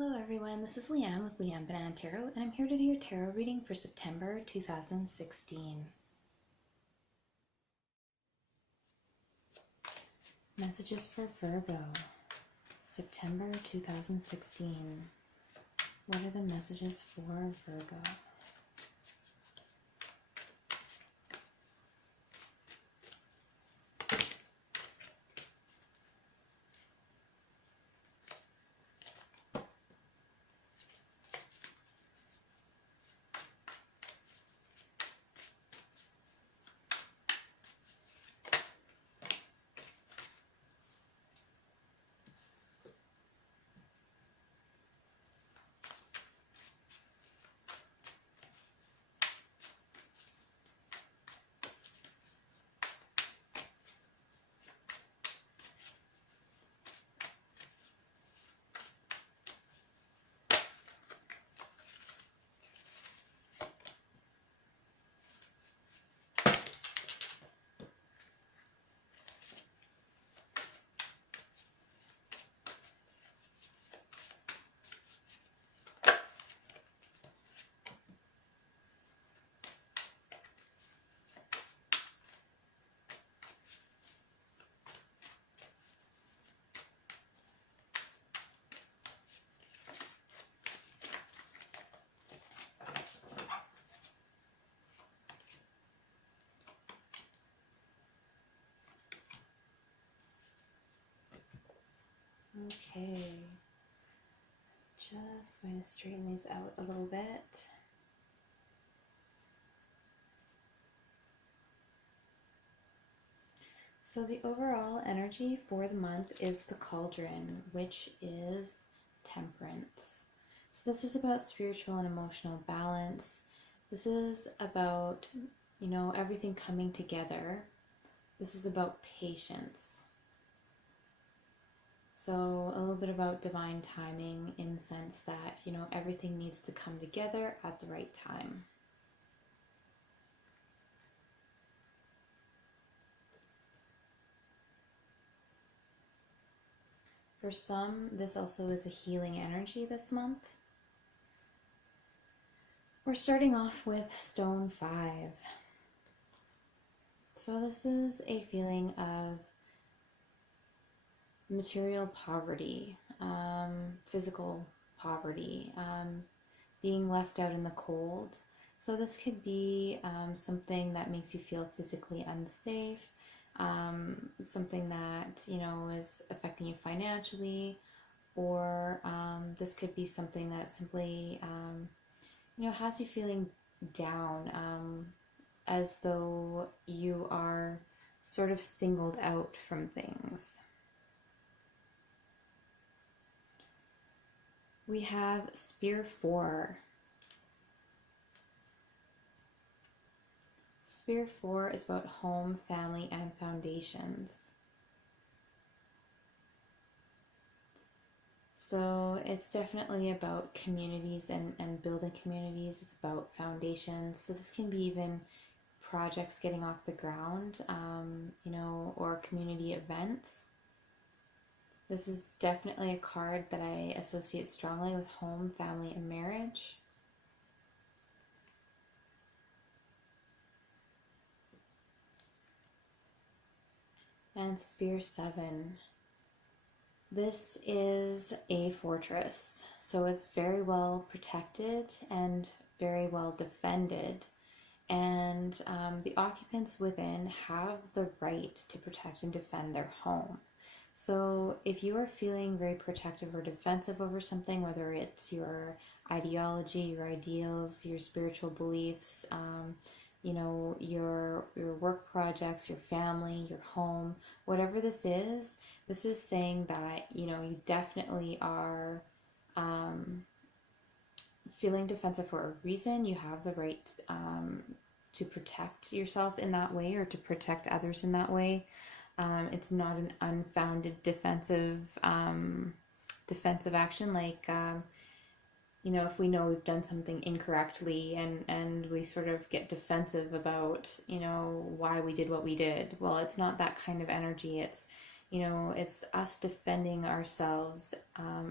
Hello everyone, this is Leanne with Leanne Banana Tarot, and I'm here to do your tarot reading for September 2016. Messages for Virgo, September 2016. What are the messages for Virgo? Okay, just going to straighten these out a little bit. So the overall energy for the month is the cauldron, which is temperance. So this is about spiritual and emotional balance. This is about, everything coming together. This is about patience. So a little bit about divine timing in the sense that, everything needs to come together at the right time. For some, this also is a healing energy this month. We're starting off with Stone 5. So this is a feeling of material poverty, physical poverty, being left out in the cold. So this could be something that makes you feel physically unsafe, something that, is affecting you financially, or this could be something that simply, has you feeling down, as though you are sort of singled out from things. We have Spear 4. Spear 4 is about home, family, and foundations. So it's definitely about communities and building communities. It's about foundations. So this can be even projects getting off the ground, or community events. This is definitely a card that I associate strongly with home, family, and marriage. And Spear 7. This is a fortress, so it's very well protected and very well defended. And the occupants within have the right to protect and defend their home. So if you are feeling very protective or defensive over something, whether it's your ideology, your ideals, your spiritual beliefs, your work projects, your family, your home, whatever this is saying that, you definitely are feeling defensive for a reason. You have the right to protect yourself in that way, or to protect others in that way. It's not an unfounded defensive action, like if we know we've done something incorrectly and we sort of get defensive about why we did what we did. Well, it's not that kind of energy. It's It's us defending ourselves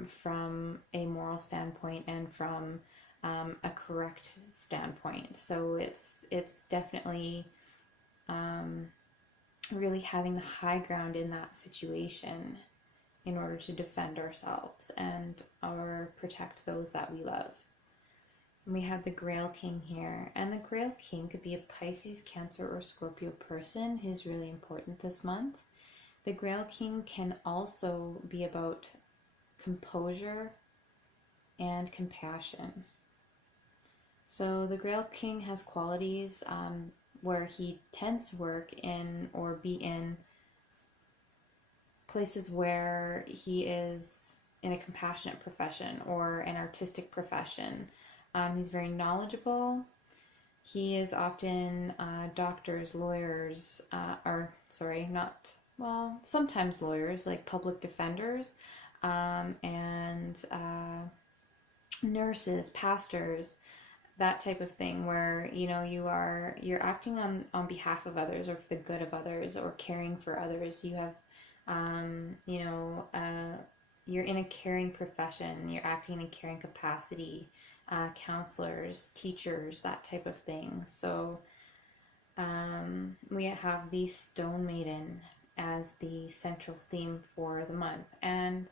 from a moral standpoint and from a correct standpoint. So it's definitely um, really having the high ground in that situation in order to defend ourselves and or protect those that we love. And we have the Grail King here, and the Grail King could be a Pisces, Cancer, or Scorpio person who's really important this month. The Grail King can also be about composure and compassion. So the Grail King has qualities where he tends to work in or be in places where he is in a compassionate profession or an artistic profession. He's very knowledgeable. He is often doctors, lawyers, or sorry, not, well, sometimes lawyers, like public defenders, and nurses, pastors, that type of thing, where you're acting on behalf of others or for the good of others or caring for others. You have you're in a caring profession, you're acting in a caring capacity, counselors, teachers, that type of thing. So we have the Stone Maiden as the central theme for the month. And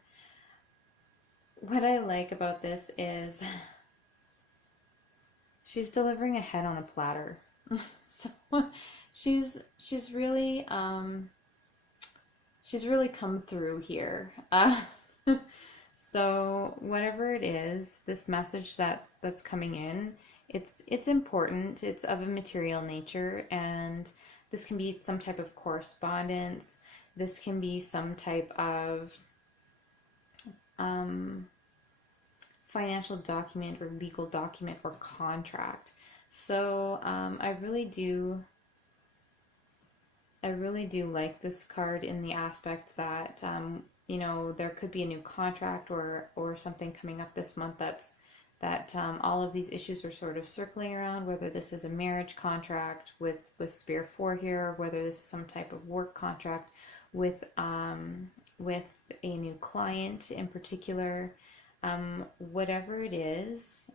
what I like about this is she's delivering a head on a platter. So she's really come through here. So whatever it is, this message that's coming in, it's important. It's of a material nature, and this can be some type of correspondence. This can be some type of financial document or legal document or contract. So I really do like this card in the aspect that there could be a new contract or something coming up this month that all of these issues are sort of circling around, whether this is a marriage contract with Spirit 4 here, whether this is some type of work contract with a new client in particular. Whatever it is,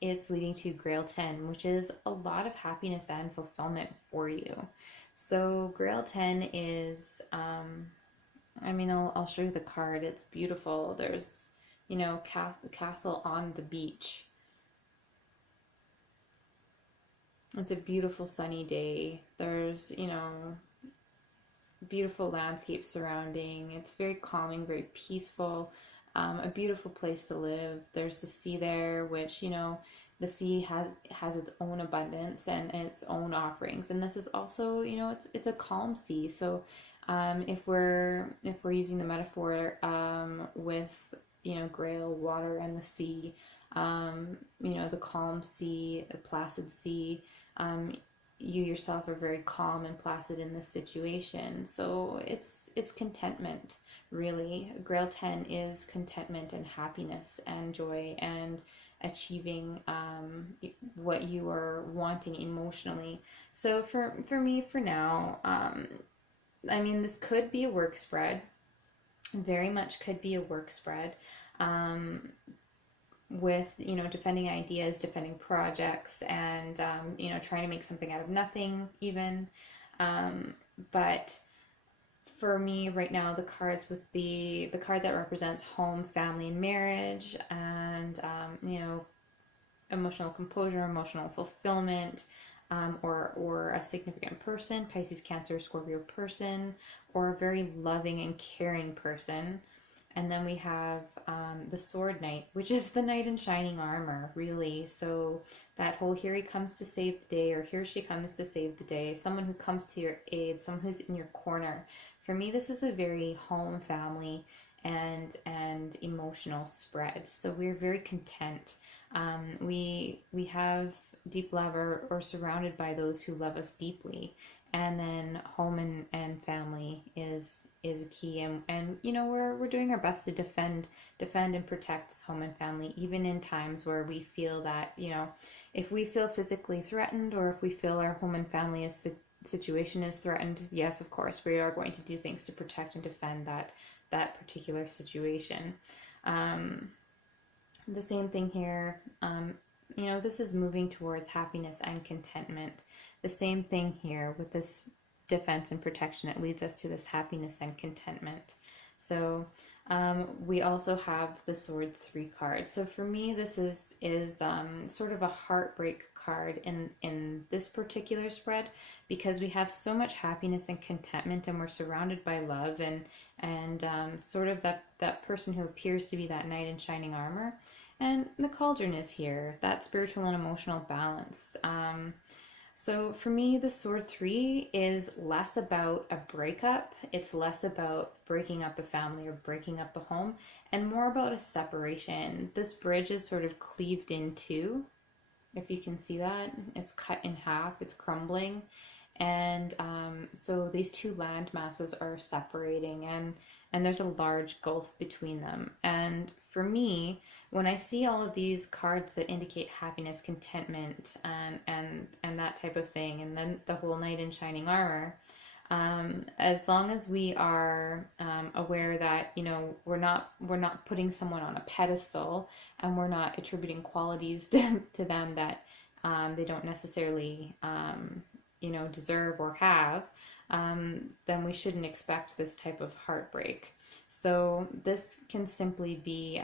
it's leading to Grail 10, which is a lot of happiness and fulfillment for you. So Grail 10 is, I'll show you the card. It's beautiful. There's, castle on the beach. It's a beautiful sunny day. There's, beautiful landscape surrounding. It's very calming, very peaceful. A beautiful place to live. There's the sea there, which, the sea has its own abundance and its own offerings. And this is also, it's a calm sea. So if we're using the metaphor with, Grail, water, and the sea, the calm sea, the placid sea, you yourself are very calm and placid in this situation. So it's contentment, really. Grail 10 is contentment and happiness and joy and achieving what you are wanting emotionally. So for me, for now, this could be a work spread. Very much could be a work spread. With defending ideas, defending projects, and trying to make something out of nothing even. But for me right now, the cards with the card that represents home, family, and marriage, and emotional composure, emotional fulfillment, or a significant person, Pisces, Cancer, Scorpio person, or a very loving and caring person. And then we have the Sword Knight, which is the knight in shining armor, really. So that whole here he comes to save the day, or here she comes to save the day, someone who comes to your aid, someone who's in your corner. For me, this is a very home, family, and emotional spread. So we're very content. We have deep love or surrounded by those who love us deeply. And then home and family is a key, and we're doing our best to defend and protect this home and family, even in times where we feel that if we feel physically threatened, or if we feel our home and family is situation is threatened, yes, of course, we are going to do things to protect and defend that particular situation. Um, the same thing here. This is moving towards happiness and contentment. The same thing here with this defense and protection. It leads us to this happiness and contentment. So we also have the Sword 3 card. So for me, this is sort of a heartbreak card in this particular spread, because we have so much happiness and contentment, and we're surrounded by love, and sort of that person who appears to be that knight in shining armor. And the cauldron is here, that spiritual and emotional balance. So for me, the Sword 3 is less about a breakup. It's less about breaking up a family or breaking up the home, and more about a separation. This bridge is sort of cleaved in two. If you can see that, it's cut in half, it's crumbling. And so these two land masses are separating, and there's a large gulf between them. And for me, when I see all of these cards that indicate happiness, contentment, and that type of thing, and then the whole knight in shining armor, as long as we are aware that we're not putting someone on a pedestal, and we're not attributing qualities to them that they don't necessarily deserve or have, then we shouldn't expect this type of heartbreak. So this can simply be,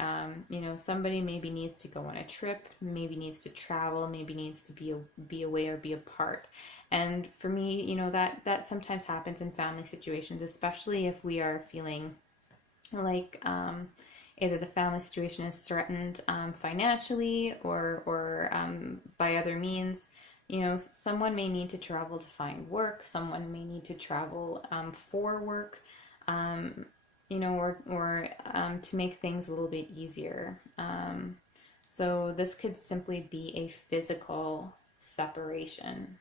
somebody maybe needs to go on a trip, maybe needs to travel, maybe needs to be away or be apart. And for me, that sometimes happens in family situations, especially if we are feeling like either the family situation is threatened financially or by other means. Someone may need to travel to find work, someone may need to travel for work, or to make things a little bit easier. So this could simply be a physical separation.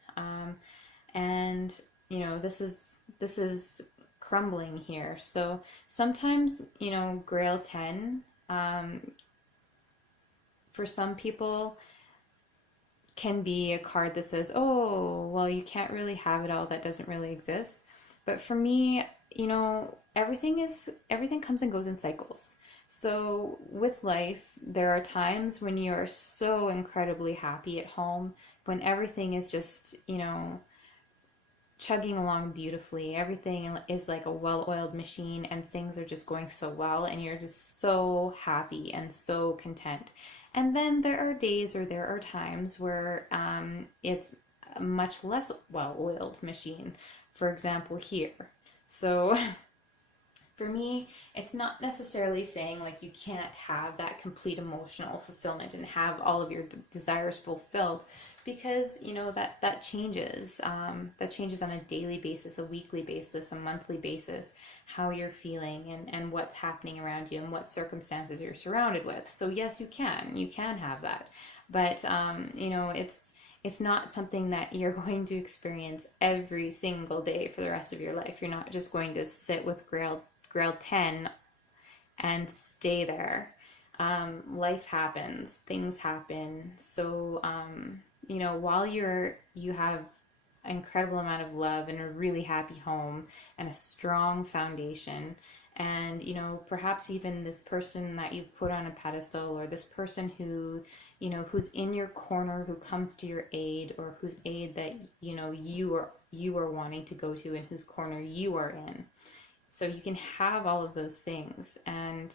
And this is crumbling here. So sometimes, Grail 10, for some people, can be a card that says, oh, well, you can't really have it all, that doesn't really exist. But for me, everything comes and goes in cycles. So with life, there are times when you are so incredibly happy at home, when everything is just, chugging along beautifully. Everything is like a well-oiled machine, and things are just going so well, and you're just so happy and so content. And then there are days, or there are times where it's a much less well-oiled machine. For example, here. So for me, it's not necessarily saying like you can't have that complete emotional fulfillment and have all of your desires fulfilled, because that changes. That changes on a daily basis, a weekly basis, a monthly basis, how you're feeling and what's happening around you and what circumstances you're surrounded with. So yes, you can have that, but it's not something that you're going to experience every single day for the rest of your life. You're not just going to sit with Grail 10 and stay there. Life happens, things happen. So, while you have an incredible amount of love and a really happy home and a strong foundation, and perhaps even this person that you've put on a pedestal, or this person who's in your corner, who comes to your aid, or whose aid that you are wanting to go to, and whose corner you are in. So you can have all of those things and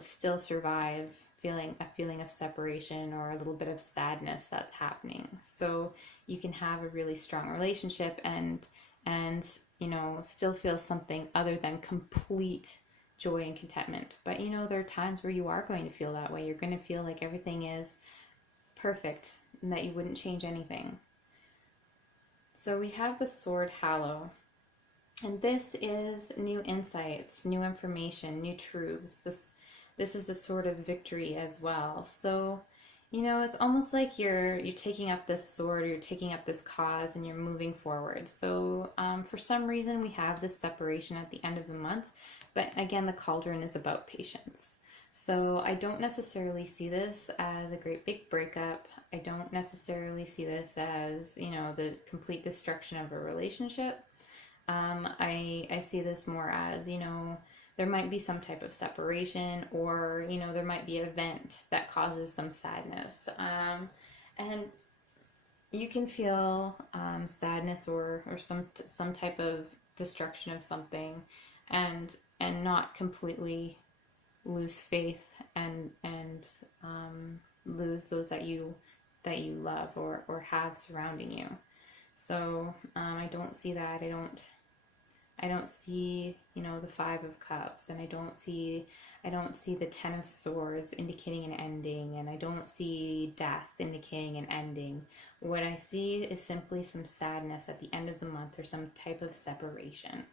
still survive a feeling of separation or a little bit of sadness that's happening. So you can have a really strong relationship and still feel something other than complete joy and contentment. But there are times where you are going to feel that way. You're going to feel like everything is perfect and that you wouldn't change anything. So we have the Sword Hallow. And this is new insights, new information, new truths. This is a sort of victory as well. So, it's almost like you're taking up this sword, or you're taking up this cause, and you're moving forward. So, for some reason, we have this separation at the end of the month. But again, the cauldron is about patience. So I don't necessarily see this as a great big breakup. I don't necessarily see this as, the complete destruction of a relationship. I see this more as, there might be some type of separation, or, there might be an event that causes some sadness. And you can feel sadness, or some type of destruction of something, and not completely lose faith, and lose those that you love, or have surrounding you. So I don't see that. I don't see, the Five of Cups, and I don't see the Ten of Swords indicating an ending, and I don't see death indicating an ending. What I see is simply some sadness at the end of the month, or some type of separation.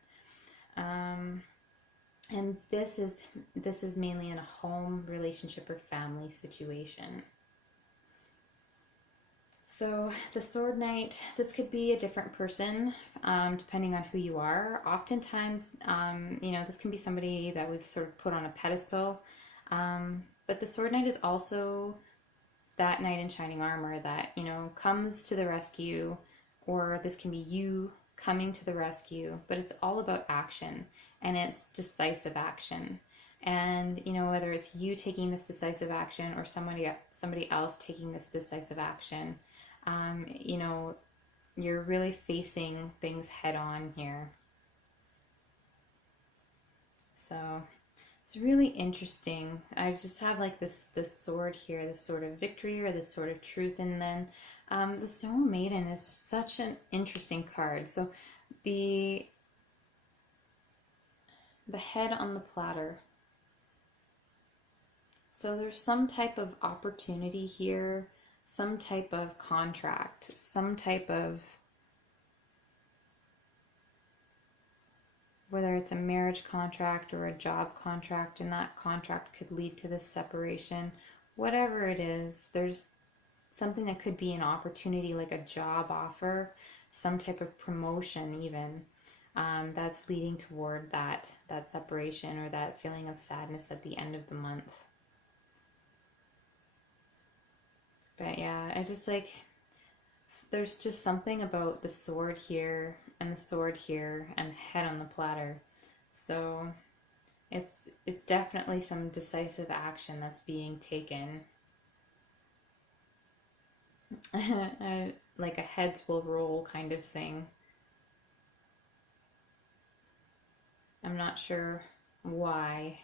And this is mainly in a home, relationship, or family situation. So the Sword Knight, this could be a different person, depending on who you are. Oftentimes, this can be somebody that we've sort of put on a pedestal. But the Sword Knight is also that knight in shining armor that, comes to the rescue, or this can be you coming to the rescue, but it's all about action, and it's decisive action. And, whether it's you taking this decisive action, or somebody else taking this decisive action, you're really facing things head on here. So it's really interesting. I just have like this sword here, this sword of victory, or this sword of truth, and then the Stone Maiden is such an interesting card. So the head on the platter. So there's some type of opportunity here, some type of contract, some type of, whether it's a marriage contract or a job contract, and that contract could lead to this separation. Whatever it is, there's something that could be an opportunity, like a job offer, some type of promotion even, that's leading toward that separation, or that feeling of sadness at the end of the month. But yeah, I just there's just something about the sword here, and the sword here, and the head on the platter. So it's definitely some decisive action that's being taken. Like a heads will roll kind of thing. I'm not sure why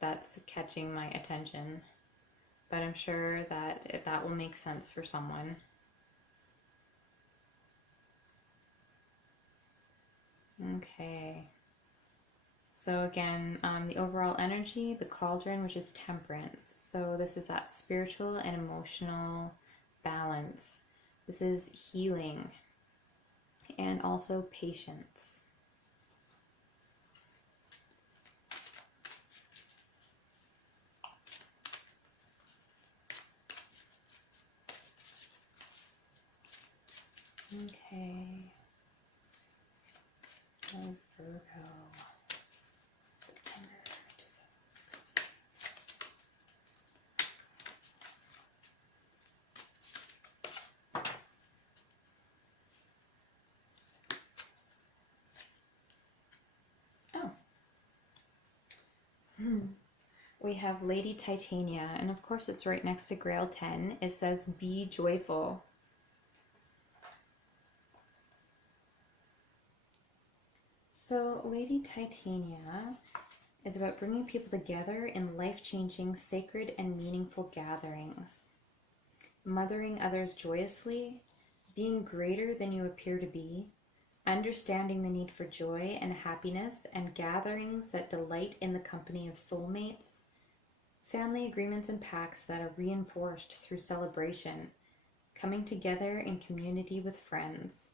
that's catching my attention, but I'm sure that that will make sense for someone. Okay. So again, the overall energy, the cauldron, which is temperance. So this is that spiritual and emotional balance. This is healing, and also patience. Okay. Oh, Virgo. September 2016. Oh. We have Lady Titania, and of course it's right next to Grail 10. It says, be joyful. So Lady Titania is about bringing people together in life-changing, sacred, and meaningful gatherings. Mothering others joyously, being greater than you appear to be, understanding the need for joy and happiness, and gatherings that delight in the company of soulmates, family agreements and pacts that are reinforced through celebration, coming together in community with friends,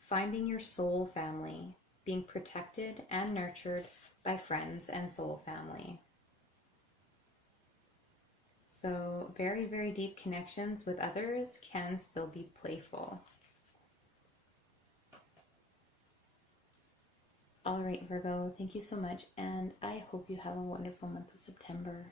finding your soul family, being protected and nurtured by friends and soul family. So very, very deep connections with others can still be playful. All right, Virgo, thank you so much, and I hope you have a wonderful month of September.